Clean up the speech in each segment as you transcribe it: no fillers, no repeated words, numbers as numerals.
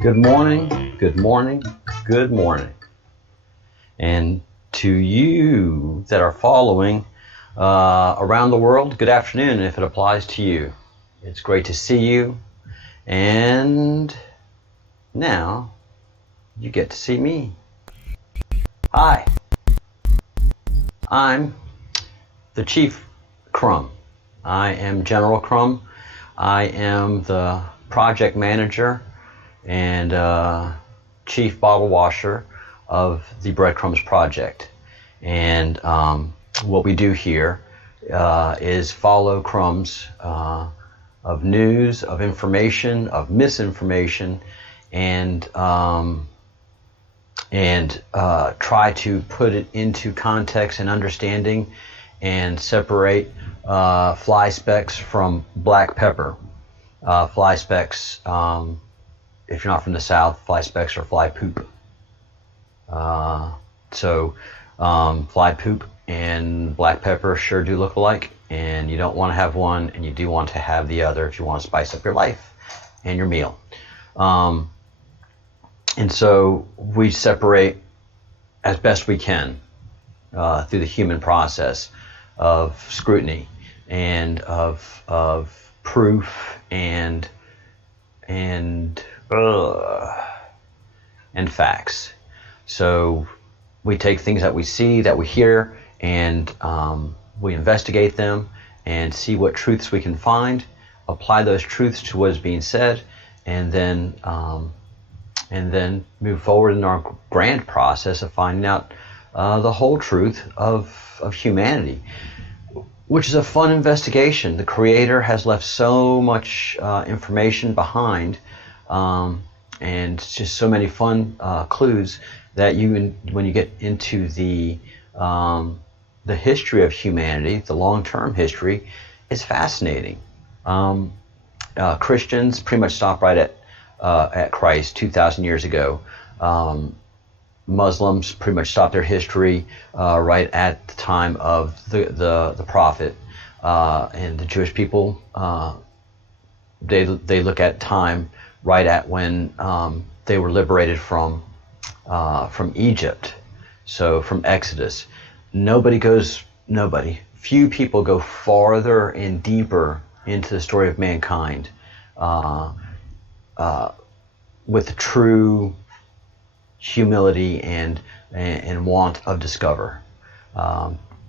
Good morning, good morning, good morning. And to you that are following around the world, good afternoon if it applies to you. It's great to see you. And now you get to see me. Hi, I'm the Chief Crumb. I am General Crumb. I am the project manager and chief bottle washer of the Breadcrumbs project. And what we do here is follow crumbs of news, of information, of misinformation, and try to put it into context and understanding and separate fly specks from black pepper. Fly specks, if you're not from the South, fly specks are fly poop. So fly poop and black pepper sure do look alike, and you don't want to have one, and you do want to have the other if you want to spice up your life and your meal. And so we separate as best we can through the human process of scrutiny and of proof and facts. So we take things that we see, that we hear, and we investigate them and see what truths we can find, apply those truths to what is being said, and then move forward in our grand process of finding out the whole truth of humanity, which is a fun investigation. The Creator has left so much information behind, and it's just so many fun clues that when you get into the history of humanity, the long-term history, is fascinating. Christians pretty much stopped right at Christ 2,000 years ago. Muslims pretty much stopped their history right at the time of the prophet, and the Jewish people they look at time right at when they were liberated from Egypt, so from Exodus. Few people go farther and deeper into the story of mankind with true humility and want of discover.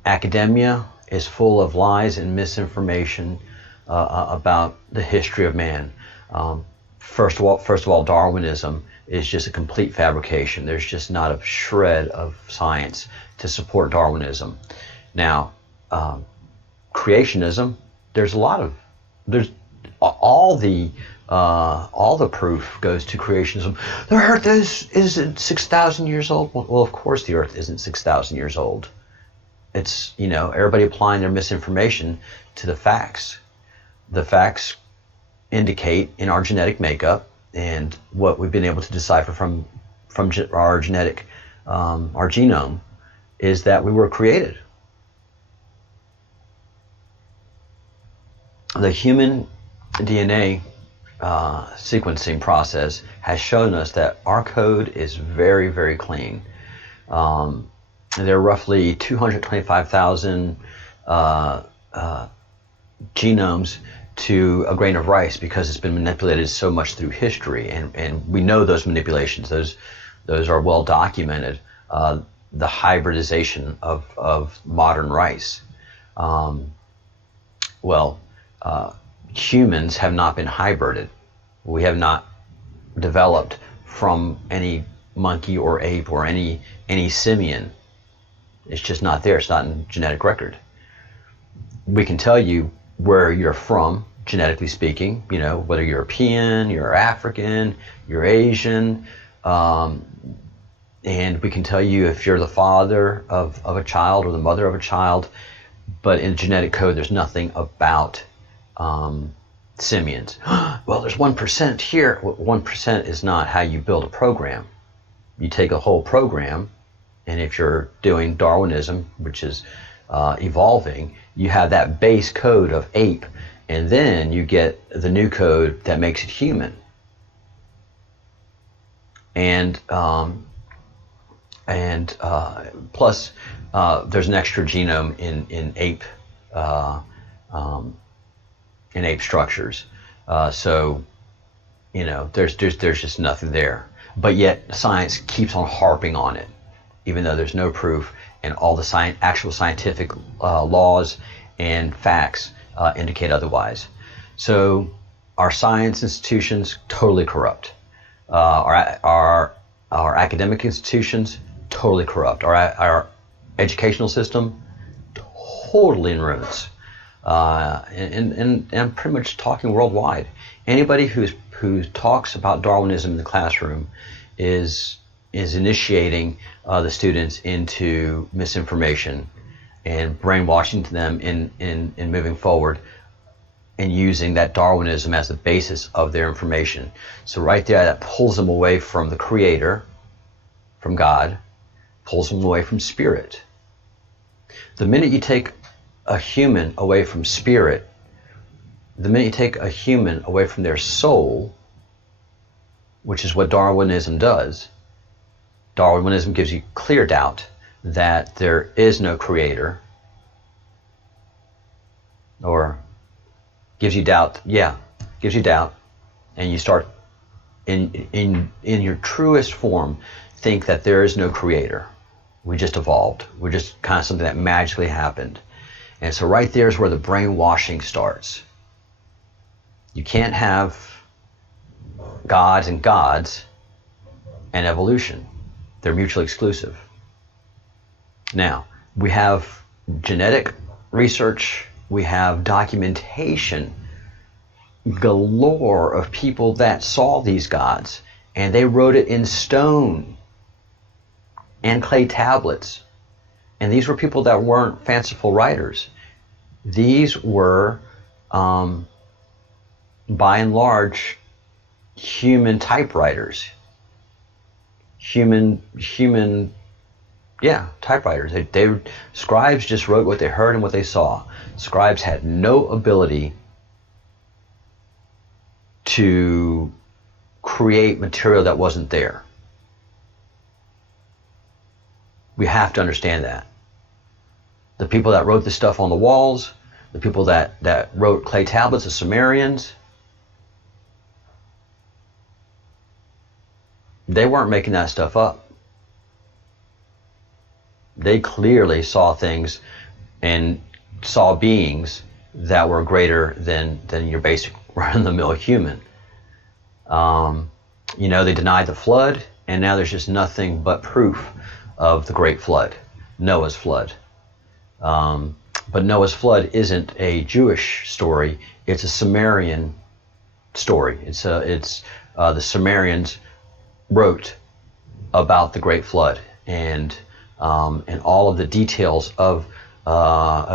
Academia is full of lies and misinformation about the history of man. First of all, Darwinism is just a complete fabrication. There's just not a shred of science to support Darwinism. Now, creationism, there's all the proof goes to creationism. The Earth isn't 6,000 years old. Well, of course the Earth isn't 6,000 years old. It's, everybody applying their misinformation to the facts. The facts indicate in our genetic makeup and what we've been able to decipher from our genetic, our genome, is that we were created. The human DNA sequencing process has shown us that our code is very, very clean. There are roughly 225,000 genomes to a grain of rice because it's been manipulated so much through history, and we know those manipulations. Those are well documented. The hybridization of modern rice. Humans have not been hybrided. We have not developed from any monkey or ape or any simian. It's just not there. It's not in genetic record. We can tell you where you're from, genetically speaking, whether you're European, you're African, you're Asian, and we can tell you if you're the father of a child or the mother of a child, but in genetic code there's nothing about simians. Well, there's 1% here. 1% is not how you build a program. You take a whole program, and if you're doing Darwinism, which is evolving, you have that base code of ape, and then you get the new code that makes it human. plus there's an extra genome in ape structures. So there's just nothing there. But yet science keeps on harping on it, even though there's no proof, and all the actual scientific laws and facts indicate otherwise. So our science institutions totally corrupt. Our academic institutions totally corrupt. Our educational system totally in ruins. And I'm pretty much talking worldwide. Anybody who talks about Darwinism in the classroom is initiating the students into misinformation and brainwashing them in moving forward, and using that Darwinism as the basis of their information. So right there, that pulls them away from the Creator, from God, pulls them away from Spirit. The minute you take a human away from Spirit, the minute you take a human away from their soul, which is what Darwinism does, Darwinism gives you clear doubt that there is no Creator, or gives you doubt, and you start in your truest form think that there is no Creator. We just evolved. We're just kind of something that magically happened. And so right there is where the brainwashing starts. You can't have gods and evolution. They're mutually exclusive. Now, we have genetic research, we have documentation galore of people that saw these gods, and they wrote it in stone and clay tablets. And these were people that weren't fanciful writers. These were, by and large, human typewriters. Typewriters. Scribes just wrote what they heard and what they saw. Scribes had no ability to create material that wasn't there. We have to understand that. The people that wrote this stuff on the walls, the people that wrote clay tablets, the Sumerians, they weren't making that stuff up. They clearly saw things and saw beings that were greater than your basic run-of-the-mill human. They denied the flood, and now there's just nothing but proof of the great flood, Noah's flood. But Noah's flood isn't a Jewish story; it's a Sumerian story. The Sumerians wrote about the great flood, and all of the details of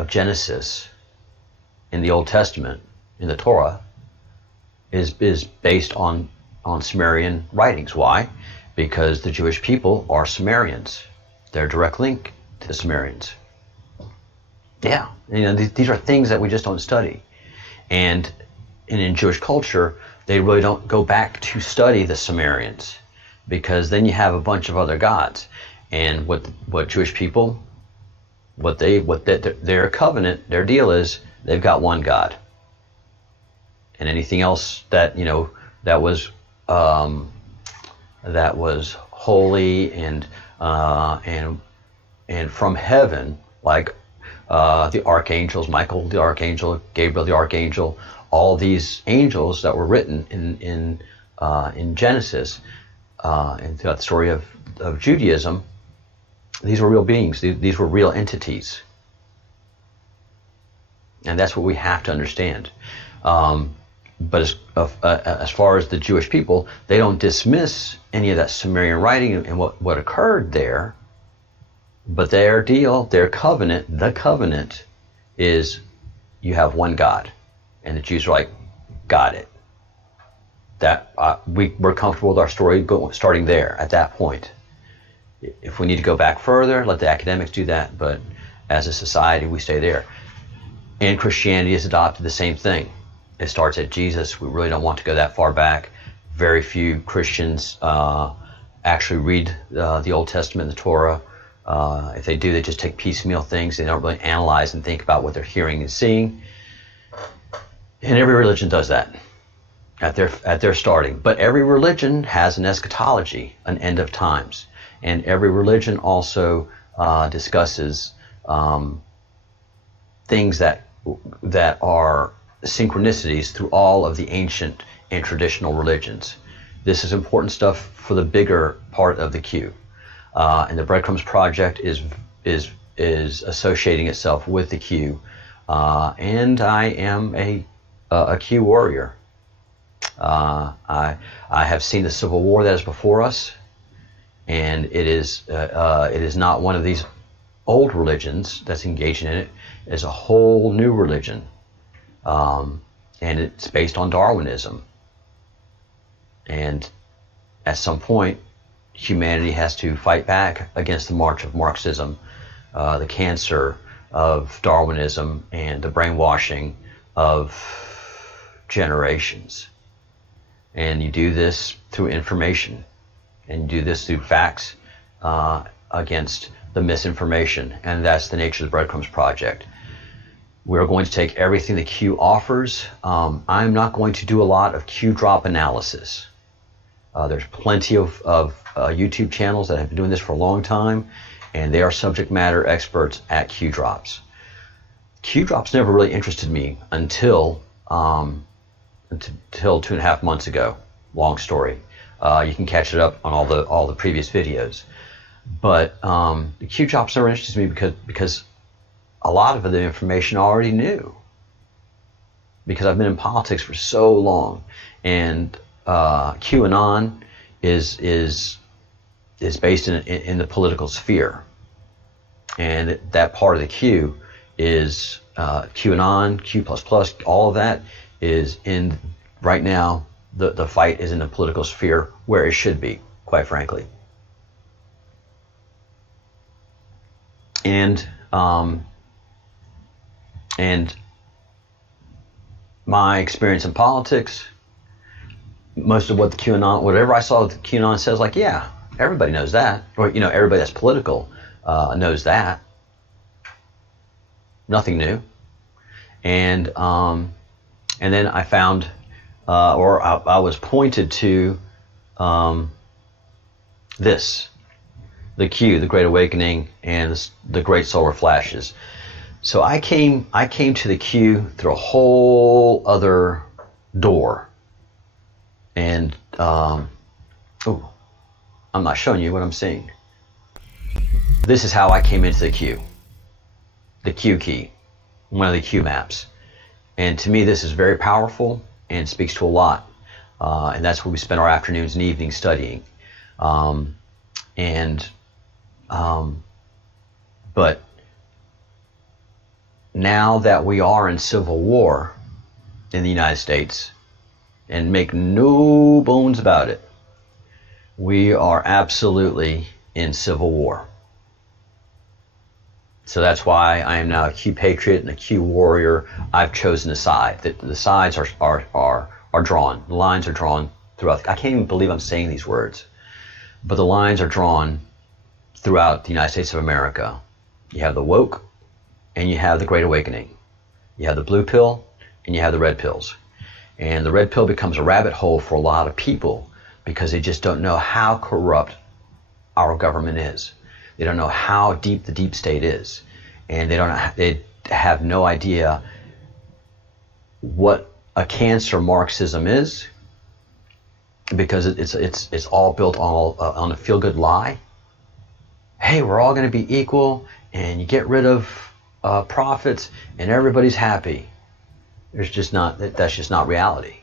Genesis in the Old Testament, in the Torah, is based on Sumerian writings. Why? Because the Jewish people are Sumerians. They're a direct link to the Sumerians. Yeah, these are things that we just don't study. And in Jewish culture, they really don't go back to study the Sumerians, because then you have a bunch of other gods. And what Jewish people, their covenant, their deal is, they've got one God. And anything else that was holy and from heaven, like the archangels, Michael the archangel, Gabriel the archangel, all these angels that were written in Genesis, and throughout the story of Judaism, these were real beings. These were real entities. And that's what we have to understand. But as far as the Jewish people, they don't dismiss any of that Sumerian writing and what occurred there. But their deal, their covenant, the covenant is, you have one God. And the Jews are like, got it. That we're comfortable with our story starting there at that point. If we need to go back further, let the academics do that. But as a society, we stay there. And Christianity has adopted the same thing. It starts at Jesus. We really don't want to go that far back. Very few Christians actually read the Old Testament, the Torah. If they do, they just take piecemeal things. They don't really analyze and think about what they're hearing and seeing. And every religion does that at their starting. But every religion has an eschatology, an end of times. And every religion also discusses things that are synchronicities through all of the ancient and traditional religions. This is important stuff for the bigger part of the Q. And the Breadcrumbs Project is associating itself with the Q. And I am a Q warrior. I have seen the Civil War that is before us, and it is not one of these old religions that's engaging in it. It's a whole new religion, and it's based on Darwinism. And at some point, humanity has to fight back against the march of Marxism, the cancer of Darwinism, and the brainwashing of generations. And you do this through information, and you do this through facts against the misinformation, and that's the nature of the Breadcrumbs Project. We're going to take everything the Q offers. I'm not going to do a lot of Q drop analysis. There's plenty of YouTube channels that have been doing this for a long time, and they are subject matter experts at Q drops. Q drops never really interested me until 2.5 months ago. Long story. You can catch it up on all the previous videos. But the Q drops never interested me because a lot of the information I already knew, because I've been in politics for so long, and QAnon is based in the political sphere, and that part of the Q is QAnon, Q++, all of that is in right now. The fight is in the political sphere where it should be, quite frankly. And my experience in politics, most of what the QAnon, whatever I saw that QAnon says, like, yeah, everybody knows that, or everybody that's political knows that. Nothing new. And then I found, or I was pointed to this, the Q, the Great Awakening, and the Great Solar Flashes. So I came to the Q through a whole other door. And I'm not showing you what I'm seeing. This is how I came into the Q key, one of the Q maps. And to me, this is very powerful and speaks to a lot. And that's where we spend our afternoons and evenings studying. But now that we are in civil war in the United States, and make no bones about it, we are absolutely in civil war. So that's why I am now a Q patriot and a Q warrior. I've chosen a side. The sides are drawn. The lines are drawn throughout. I can't even believe I'm saying these words, but the lines are drawn throughout the United States of America. You have the woke, and you have the Great Awakening. You have the blue pill, and you have the red pills. And the red pill becomes a rabbit hole for a lot of people because they just don't know how corrupt our government is. They don't know how deep the deep state is, and they have no idea what a cancer Marxism is, because it's all built on a feel-good lie. Hey, we're all going to be equal, and you get rid of profits, and everybody's happy. That's just not reality,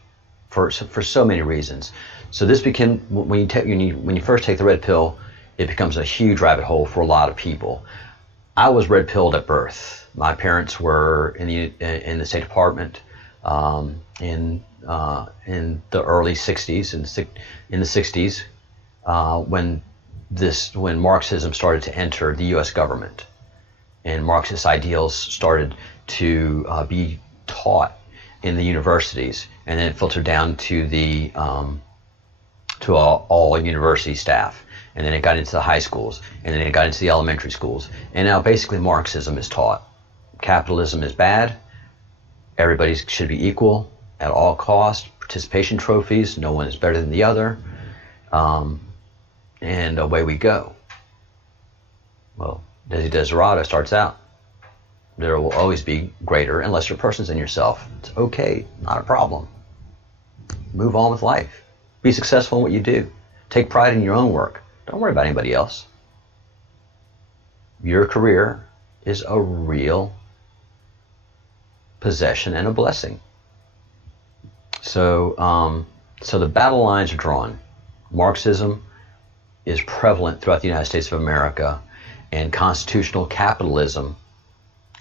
for so many reasons. So this became, when you first take the red pill, it becomes a huge rabbit hole for a lot of people. I was red pilled at birth. My parents were in the State Department in the early '60s, in the '60s, when Marxism started to enter the U.S. government, and Marxist ideals started to be taught in the universities, and then it filtered down to all university staff. and then it got into the high schools, and then it got into the elementary schools, and now basically Marxism is taught. Capitalism is bad. Everybody should be equal at all costs. Participation trophies. No one is better than the other. And away we go. Well, Desiderata starts out. There will always be greater and lesser persons than yourself. It's okay. Not a problem. Move on with life. Be successful in what you do. Take pride in your own work. Don't worry about anybody else. Your career is a real possession and a blessing. So the battle lines are drawn. Marxism is prevalent throughout the United States of America, and constitutional capitalism,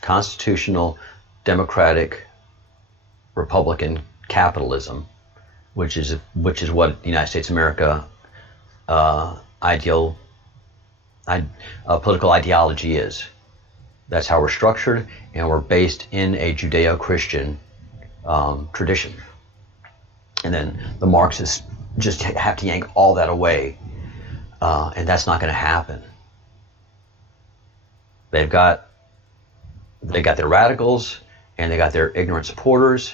constitutional democratic republican capitalism, which is what the United States of America political ideology is. That's how we're structured, and we're based in a Judeo-Christian tradition. And then the Marxists just have to yank all that away, and that's not going to happen. They got their radicals, and they got their ignorant supporters.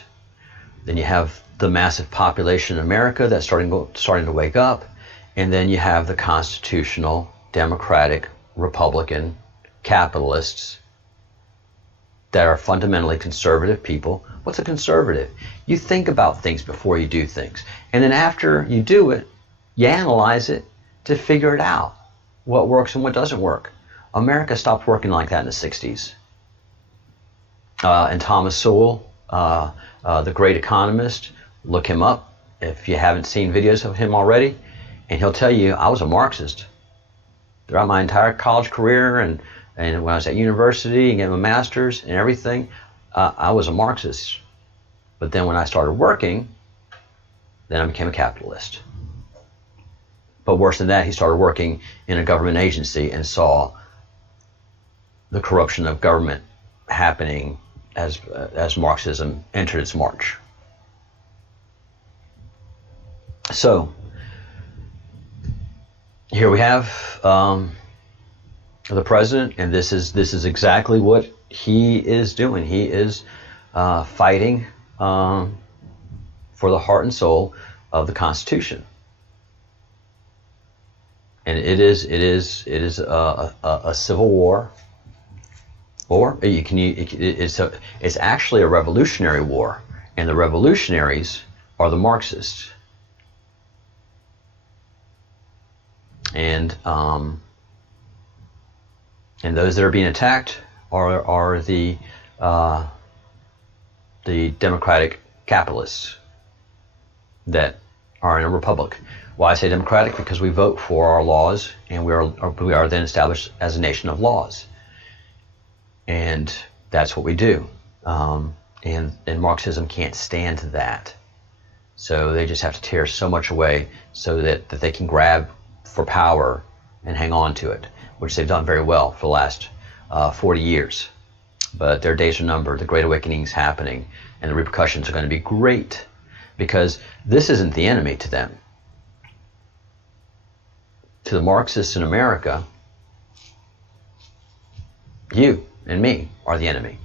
Then you have the massive population in America that's starting to wake up, and then you have the constitutional, democratic, republican capitalists that are fundamentally conservative people. What's a conservative? You think about things before you do things, and then after you do it, you analyze it to figure it out, what works and what doesn't work. America stopped working like that in the 60s. And Thomas Sowell, the great economist, look him up if you haven't seen videos of him already, and he'll tell you, I was a Marxist throughout my entire college career, and when I was at university and getting my master's and everything, I was a Marxist. But then when I started working, then I became a capitalist. But worse than that, he started working in a government agency and saw the corruption of government happening as Marxism entered its march. So here we have the president, and this is exactly what he is doing. He is fighting for the heart and soul of the Constitution, and it is a civil war. Or it's actually a revolutionary war, and the revolutionaries are the Marxists. And those that are being attacked are the democratic capitalists that are in a republic. Why I say democratic? Because we vote for our laws, and we are then established as a nation of laws. And that's what we do. And Marxism can't stand that. So they just have to tear so much away so that they can grab for power and hang on to it, which they've done very well for the last 40 years. But their days are numbered. The Great Awakening is happening, and the repercussions are going to be great, because this isn't the enemy to them. To the Marxists in America, you and me are the enemy.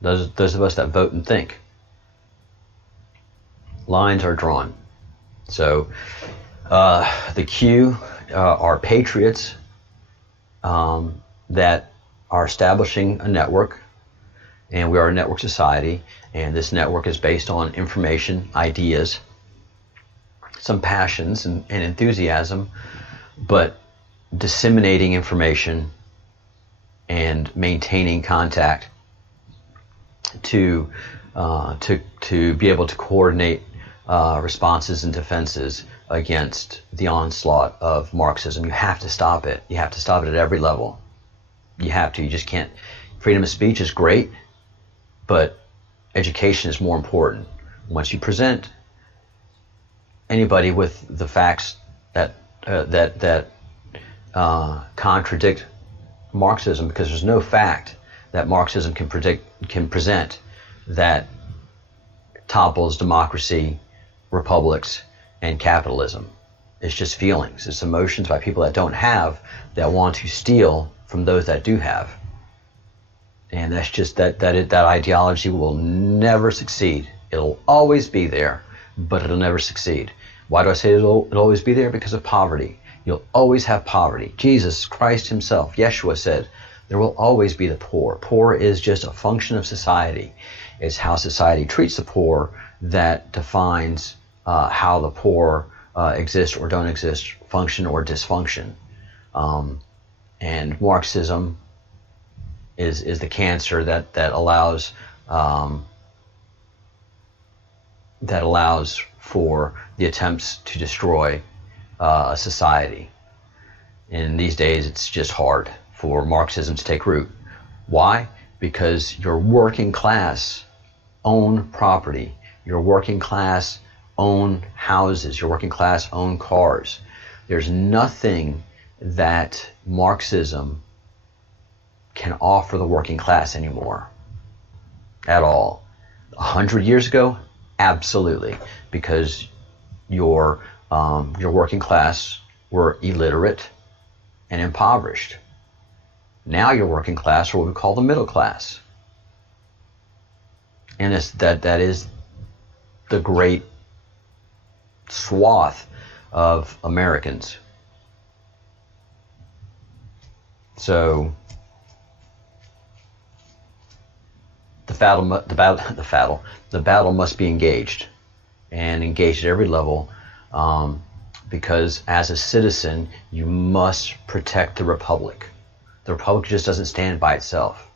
Those of us that vote and think. Lines are drawn. So the Q are patriots that are establishing a network, and we are a network society, and this network is based on information, ideas, some passions and enthusiasm, but disseminating information and maintaining contact to be able to coordinate responses and defenses against the onslaught of Marxism. You have to stop it. You have to stop it at every level. You have to. You just can't. Freedom of speech is great, but education is more important. Once you present anybody with the facts that contradict Marxism, because there's no fact that Marxism can present that topples democracy, republics, and capitalism. It's just feelings. It's emotions by people that don't have, that want to steal from those that do have. And that's just that ideology will never succeed. It'll always be there, but it'll never succeed. Why do I say it'll always be there? Because of poverty. You'll always have poverty. Jesus Christ himself, Yeshua, said there will always be the poor. Poor is just a function of society. It's how society treats the poor that defines how the poor exist or don't exist, function or dysfunction. And Marxism is the cancer that allows for the attempts to destroy a society. And these days it's just hard for Marxism to take root. Why? Because your working class own property, your working class own houses, your working class own cars. There's nothing that Marxism can offer the working class anymore at all. 100 years ago, absolutely, because your working class were illiterate and impoverished. Now your working class are what we call the middle class. And that is the great swath of Americans. So the battle must be engaged, and engaged at every level, because as a citizen you must protect the Republic. The Republic just doesn't stand by itself.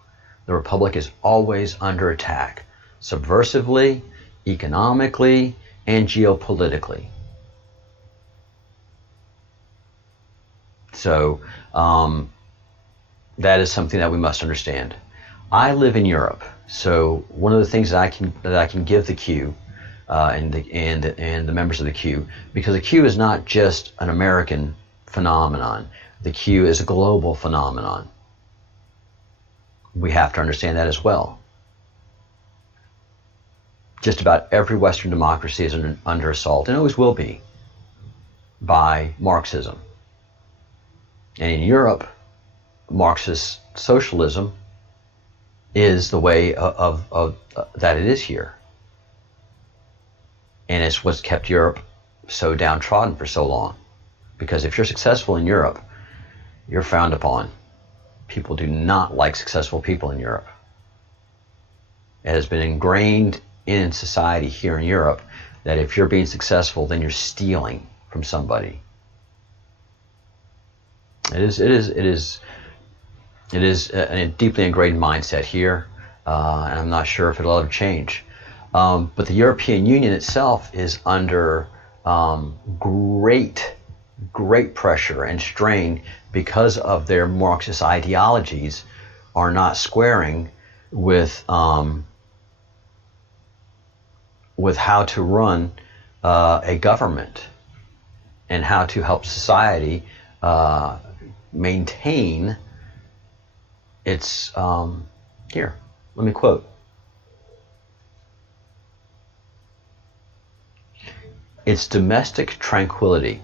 The Republic is always under attack, subversively, economically, and geopolitically. So that is something that we must understand. I live in Europe, so one of the things that I can give the Q and the members of the Q, because the Q is not just an American phenomenon. The Q is a global phenomenon. We have to understand that as well. Just about every Western democracy is under assault, and always will be, by Marxism. And in Europe, Marxist socialism is the way of that it is here. And it's what's kept Europe so downtrodden for so long. Because if you're successful in Europe, you're frowned upon. People do not like successful people in Europe. It has been ingrained in society here in Europe that if you're being successful, then you're stealing from somebody. It is a deeply ingrained mindset here, and I'm not sure if it'll ever change. But the European Union itself is under great pressure and strain because of their Marxist ideologies are not squaring with how to run a government and how to help society maintain its, here, let me quote. Its domestic tranquility.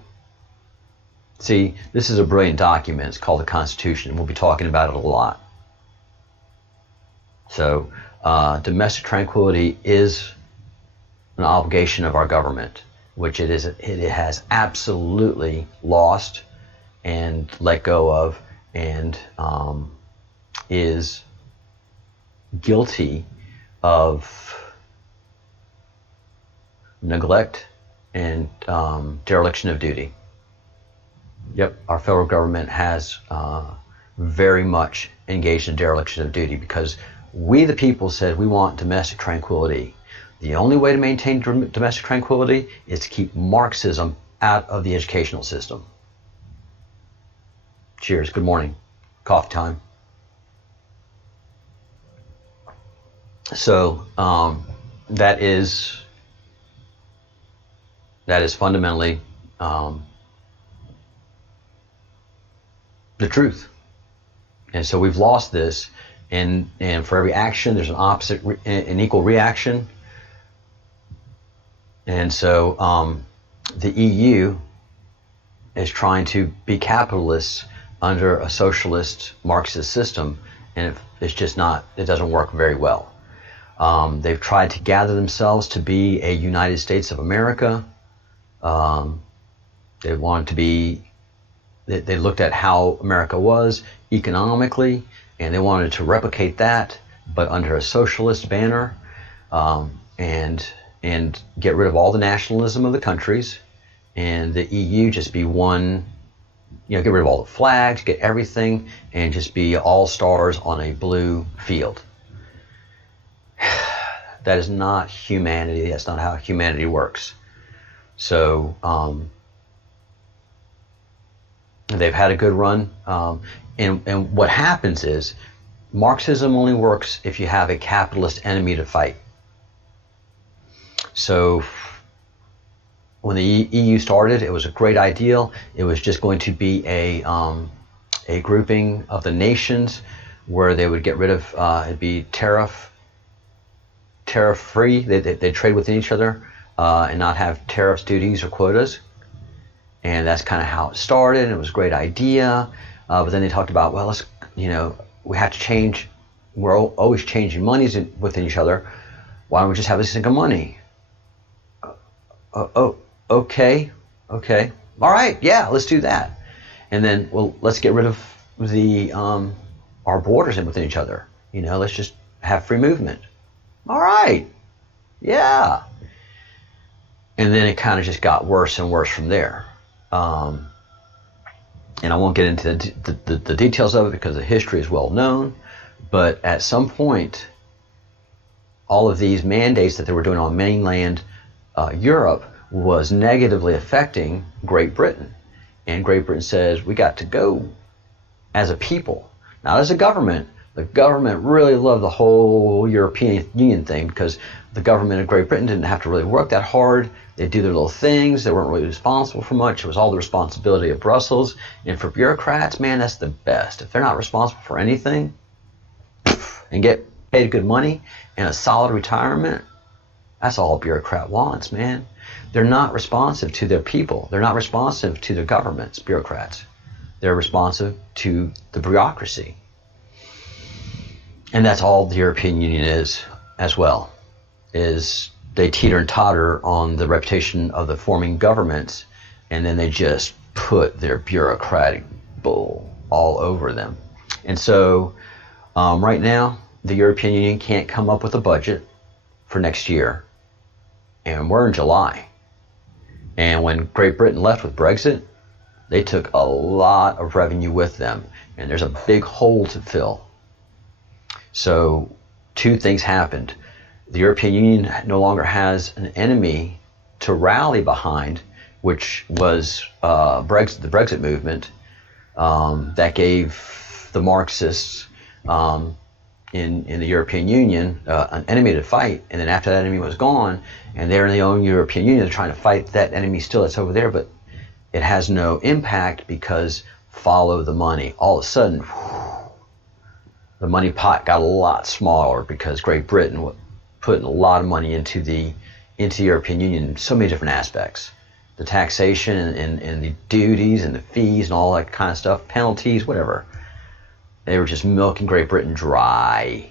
See, this is a brilliant document. It's called the Constitution, and we'll be talking about it a lot. So, domestic tranquility is an obligation of our government, which it has absolutely lost and let go of, and is guilty of neglect and dereliction of duty. Yep, our federal government has very much engaged in dereliction of duty because we, the people, said we want domestic tranquility. The only way to maintain domestic tranquility is to keep Marxism out of the educational system. Cheers. Good morning. Coffee time. So that is fundamentally the truth. And so we've lost this, and for every action there's an opposite, an equal reaction. And so the EU is trying to be capitalists under a socialist Marxist system, and it's just not, it doesn't work very well. They've tried to gather themselves to be a United States of America. They wanted to be, they looked at how America was economically, and they wanted to replicate that, but under a socialist banner, and get rid of all the nationalism of the countries, and the EU just be one, get rid of all the flags, get everything, and just be all stars on a blue field. That is not humanity. That's not how humanity works. So they've had a good run. And what happens is Marxism only works if you have a capitalist enemy to fight. So when the EU started, it was a great ideal. It was just going to be a grouping of the nations where they would get rid of, it'd be tariff-free. They trade within each other and not have tariffs, duties, or quotas. And that's kind of how it started. It was a great idea. But then they talked about, well, let's, we have to change. We're always changing monies within each other. Why don't we just have a single money? Okay. All right, yeah, let's do that. And then, well, let's get rid of our borders within each other. Let's just have free movement. All right, yeah. And then it kind of just got worse and worse from there. And I won't get into the details of it because the history is well known. But at some point, all of these mandates that they were doing on mainland Europe was negatively affecting Great Britain. And Great Britain says, we got to go as a people, not as a government. The government really loved the whole European Union thing because the government of Great Britain didn't have to really work that hard. They do their little things. They weren't really responsible for much. It was all the responsibility of Brussels. And for bureaucrats, man, that's the best. If they're not responsible for anything and get paid good money and a solid retirement, that's all a bureaucrat wants, man. They're not responsive to their people. They're not responsive to their governments, bureaucrats. They're responsive to the bureaucracy. And that's all the European Union is as well, is they teeter and totter on the reputation of the forming governments, and then they just put their bureaucratic bull all over them. And so right now, the European Union can't come up with a budget for next year, and we're in July. And when Great Britain left with Brexit, they took a lot of revenue with them, and there's a big hole to fill. So two things happened. The European Union no longer has an enemy to rally behind, which was the Brexit movement that gave the Marxists in the European Union an enemy to fight. And then after that enemy was gone, and they're in the own European Union, they're trying to fight that enemy still that's over there, but it has no impact because follow the money. All of a sudden, the money pot got a lot smaller because Great Britain was putting a lot of money into the European Union in so many different aspects. The taxation and the duties and the fees and all that kind of stuff, penalties, whatever. They were just milking Great Britain dry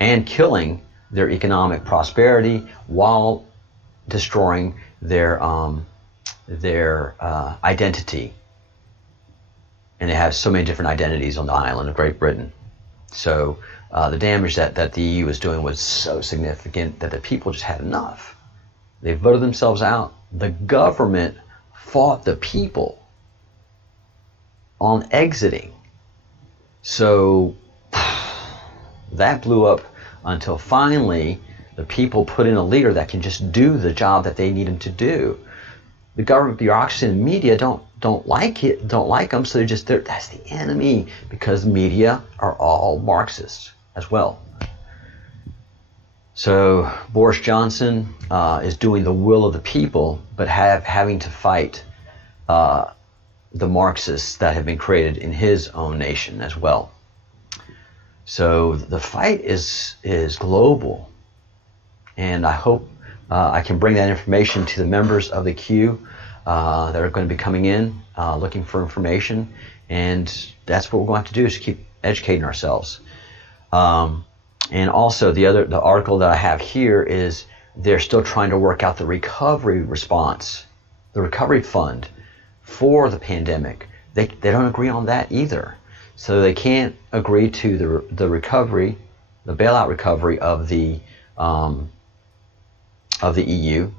and killing their economic prosperity while destroying their identity. And they have so many different identities on the island of Great Britain. So the damage that the EU was doing was so significant that the people just had enough. They voted themselves out. The government fought the people on exiting. So that blew up until finally the people put in a leader that can just do the job that they need him to do. The government bureaucracy and the media don't like them, so that's the enemy, because the media are all Marxists as well. So Boris Johnson is doing the will of the people, but having to fight the Marxists that have been created in his own nation as well. So the fight is global, and I hope I can bring that information to the members of the Q. that are going to be coming in looking for information, and that's what we're going to have to do, is keep educating ourselves. And also the article that I have here is they're still trying to work out the recovery response, the recovery fund for the pandemic. They don't agree on that either. So they can't agree to the recovery, the bailout recovery of the EU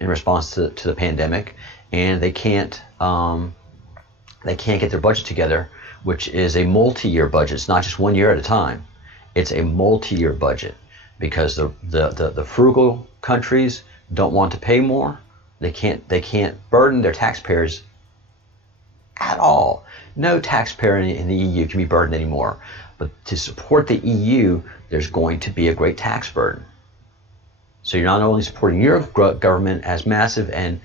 in response to the pandemic, and they can't get their budget together, which is a multi-year budget. It's not just 1 year at a time. It's a multi-year budget, because the frugal countries don't want to pay more. They can't burden their taxpayers at all. No taxpayer in the EU can be burdened anymore. But to support the EU, there's going to be a great tax burden. So you're not only supporting your government, as massive and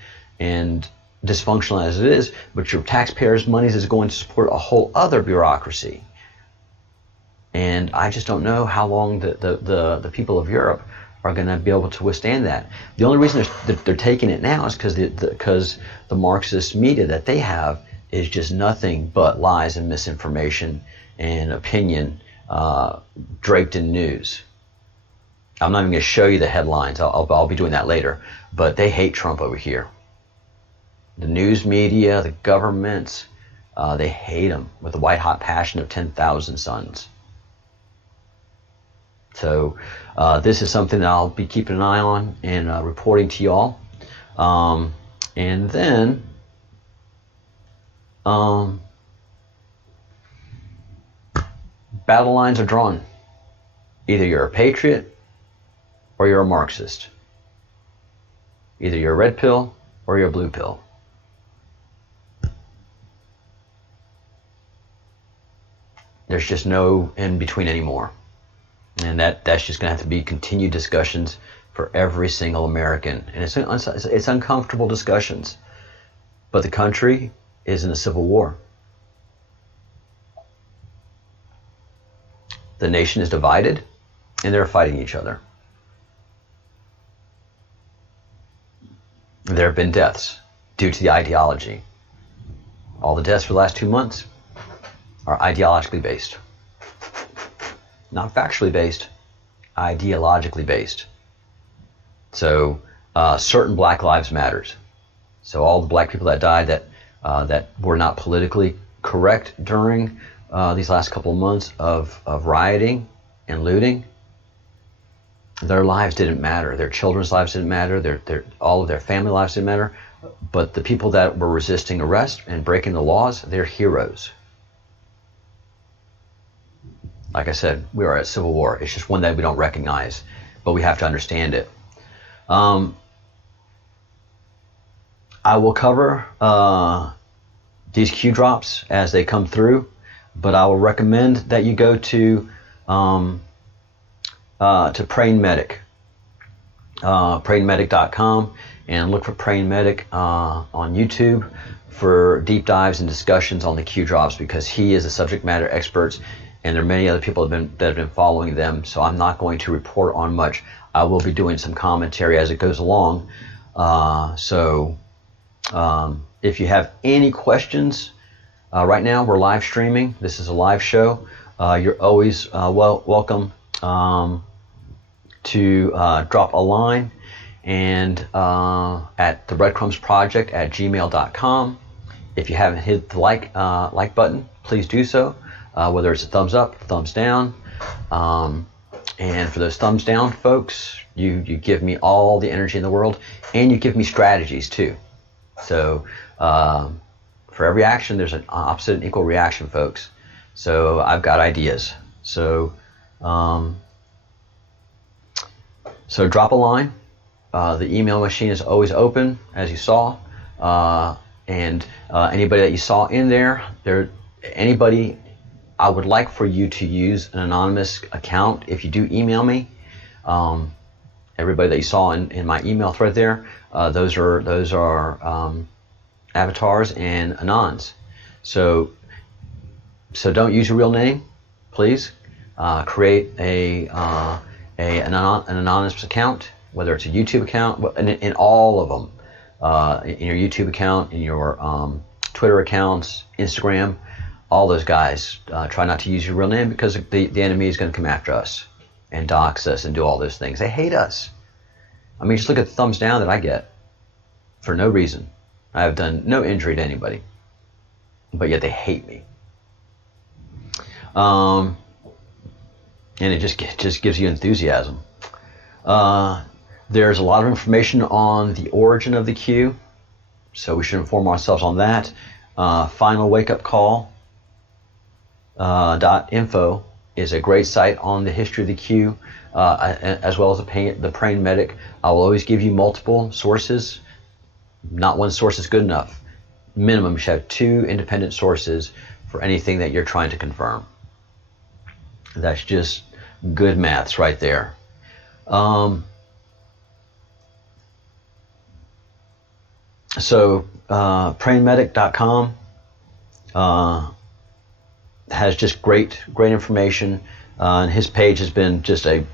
dysfunctional as it is, but your taxpayers' money is going to support a whole other bureaucracy. And I just don't know how long the people of Europe are going to be able to withstand that. The only reason they're taking it now is because the Marxist media that they have is just nothing but lies and misinformation and opinion draped in news. I'm not even going to show you the headlines. I'll be doing that later. But they hate Trump over here. The news media, the governments, they hate him with the white hot passion of 10,000 suns. So this is something that I'll be keeping an eye on and reporting to y'all. And then battle lines are drawn. Either you're a patriot or you're a Marxist. Either you're a red pill or you're a blue pill. There's just no in between anymore. And that's just going to have to be continued discussions for every single American. And it's uncomfortable discussions. But the country is in a civil war. The nation is divided, and they're fighting each other. There have been deaths due to the ideology. All the deaths for the last 2 months are ideologically based. Not factually based, ideologically based. So certain Black Lives Matters. So all the black people that died that were not politically correct during these last couple of months of rioting and looting, their lives didn't matter. Their children's lives didn't matter. All of their family lives didn't matter. But the people that were resisting arrest and breaking the laws, they're heroes. Like I said, we are at civil war. It's just one that we don't recognize, but we have to understand it. I will cover these Q drops as they come through, but I will recommend that you go to Praying Medic, prayingmedic.com, and look for Praying Medic on YouTube for deep dives and discussions on the Q drops, because he is a subject matter expert. And there are many other people that have been following them, so I'm not going to report on much. I will be doing some commentary as it goes along. If you have any questions, right now we're live streaming. This is a live show. You're always welcome to drop a line and at the Breadcrumbs Project at gmail.com. If you haven't hit the like button, please do so. Whether it's a thumbs up, thumbs down. And for those thumbs down folks, you give me all the energy in the world, and you give me strategies too. So for every action, there's an opposite and equal reaction, folks. So I've got ideas. So drop a line. The email machine is always open, as you saw. And anybody that you saw in there, anybody, I would like for you to use an anonymous account if you do email me. Everybody that you saw in my email thread there, those are avatars and anons. So don't use your real name, please. Create an anonymous account, whether it's a YouTube account, in all of them. in your YouTube account, in your Twitter accounts, Instagram, all those guys, try not to use your real name because the enemy is going to come after us and dox us and do all those things. They hate us. I mean, just look at the thumbs down that I get for no reason. I have done no injury to anybody, but yet they hate me. And it just gives you enthusiasm. There's a lot of information on the origin of the Q, so we should inform ourselves on that. Final Wake Up Call .info is a great site on the history of the Q, as well as the Praying Medic. I will always give you multiple sources. Not one source is good enough. Minimum, you should have 2 independent sources for anything that you're trying to confirm. That's just good maths right there. So prayingmedic.com has just great information, and his page has been just a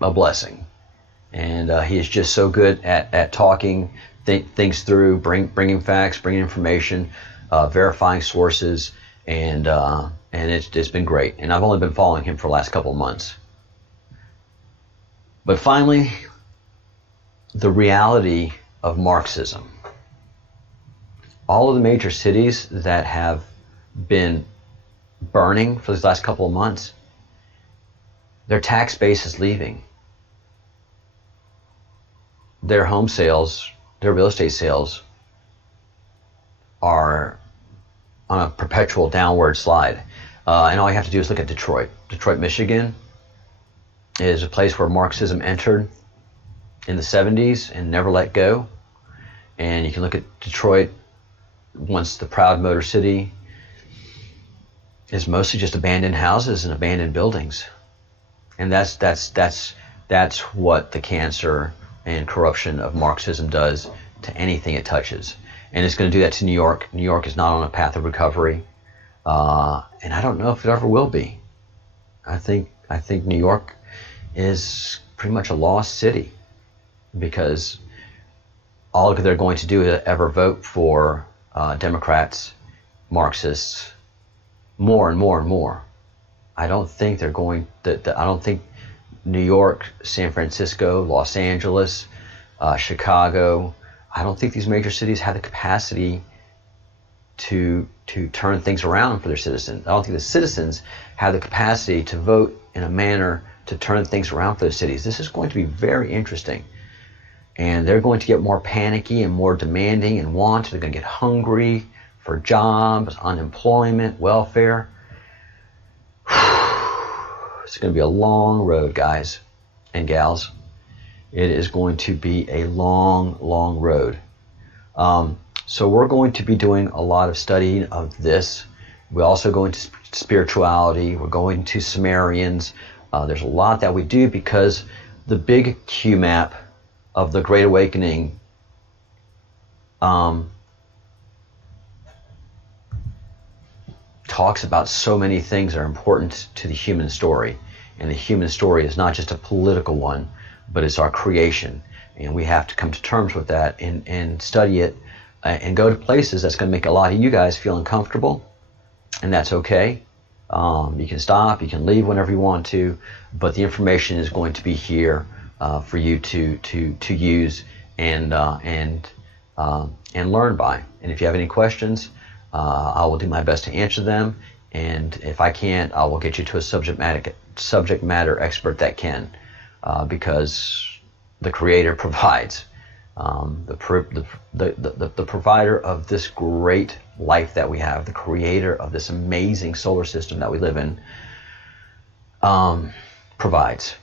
blessing. And he is just so good at talking things through, bringing facts, bringing information, verifying sources, and it's been great. And I've only been following him for the last couple of months. But finally, the reality of Marxism. All of the major cities that have been burning for these last couple of months, their tax base is leaving. Their home sales, their real estate sales are on a perpetual downward slide. And all you have to do is look at Detroit. Detroit, Michigan is a place where Marxism entered in the 70s and never let go. And you can look at Detroit, once the proud Motor City, is mostly just abandoned houses and abandoned buildings. And that's what the cancer and corruption of Marxism does to anything it touches. And it's going to do that to New York. New York is not on a path of recovery, and I don't know if it ever will be. I think New York is pretty much a lost city, because all they're going to do is ever vote for Democrats, Marxists, more and more and more. I don't think they're going. I don't think New York, San Francisco, Los Angeles, Chicago, I don't think these major cities have the capacity to turn things around for their citizens. I don't think the citizens have the capacity to vote in a manner to turn things around for those cities. This is going to be very interesting. And they're going to get more panicky and more demanding and want. They're going to get hungry for jobs, unemployment, welfare. It's going to be a long road, guys and gals. It is going to be a long, long road. So we're going to be doing a lot of studying of this. We also go into spirituality. We're going to Sumerians. There's a lot that we do, because the big Q map of the Great Awakening talks about so many things that are important to the human story. And the human story is not just a political one, but it's our creation. And we have to come to terms with that and study it and go to places that's going to make a lot of you guys feel uncomfortable. And that's okay. You can stop, you can leave whenever you want to, but the information is going to be here for you to use and learn by. And if you have any questions, I will do my best to answer them. And if I can't, I will get you to a subject matter expert that can, because the Creator provides. The provider of this great life that we have, the creator of this amazing solar system that we live in, provides.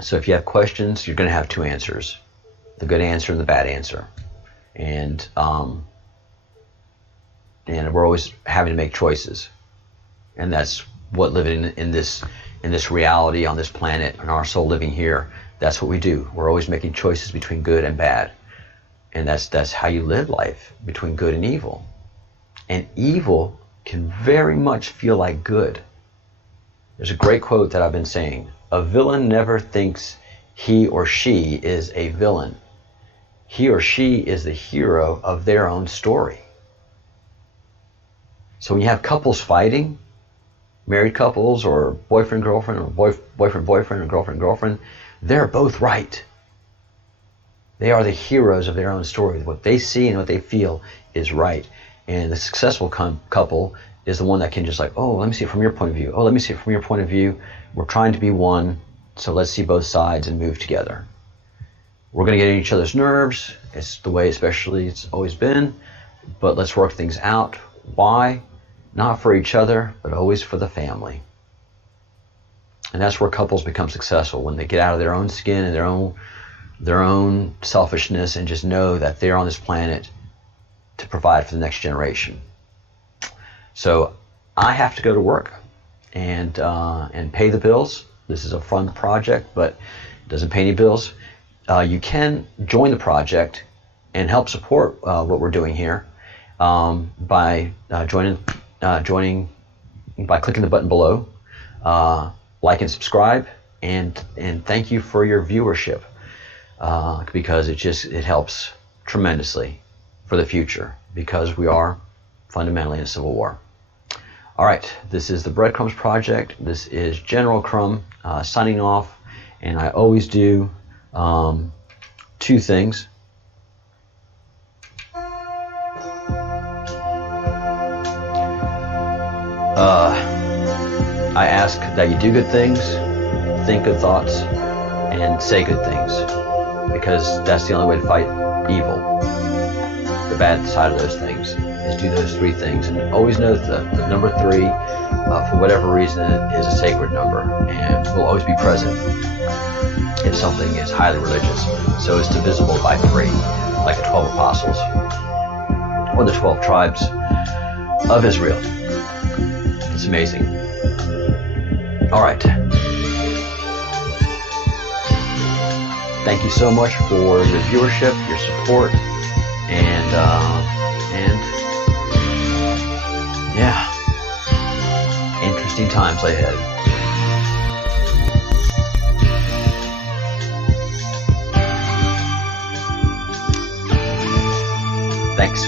So if you have questions, you're going to have two answers: the good answer and the bad answer. And we're always having to make choices, and that's what living in this reality on this planet and our soul living here. That's what we do. We're always making choices between good and bad. And that's how you live life, between good and evil. And evil can very much feel like good. There's a great quote that I've been saying: a villain never thinks he or she is a villain. he or she is the hero of their own story. So when you have couples fighting, married couples or boyfriend-girlfriend or boyfriend-boyfriend or girlfriend-girlfriend, they're both right. They are the heroes of their own story. What they see and what they feel is right. And the successful couple is the one that can just like, oh, let me see it from your point of view. Oh, let me see it from your point of view. We're trying to be one, so let's see both sides and move together. We're going to get on each other's nerves. It's the way especially it's always been. But let's work things out. Why? Not for each other, but always for the family. And that's where couples become successful, when they get out of their own skin and their own selfishness and just know that they're on this planet to provide for the next generation. So I have to go to work and pay the bills. This is a fun project, but it doesn't pay any bills. You can join the project and help support what we're doing here by joining by clicking the button below. Like and subscribe, and thank you for your viewership, because it helps tremendously for the future, because we are fundamentally in a civil war. All right, this is the Breadcrumbs Project. This is General Crumb signing off, and I always do two things. I ask that you do good things, think good thoughts, and say good things, because that's the only way to fight evil. The bad side of those things is do those three things, and always know that the number 3, for whatever reason, is a sacred number and will always be present if something is highly religious. So it's divisible by 3, like the 12 apostles or the 12 tribes of Israel. It's amazing. All right. Thank you so much for your viewership, your support, and yeah, interesting times ahead. Thanks.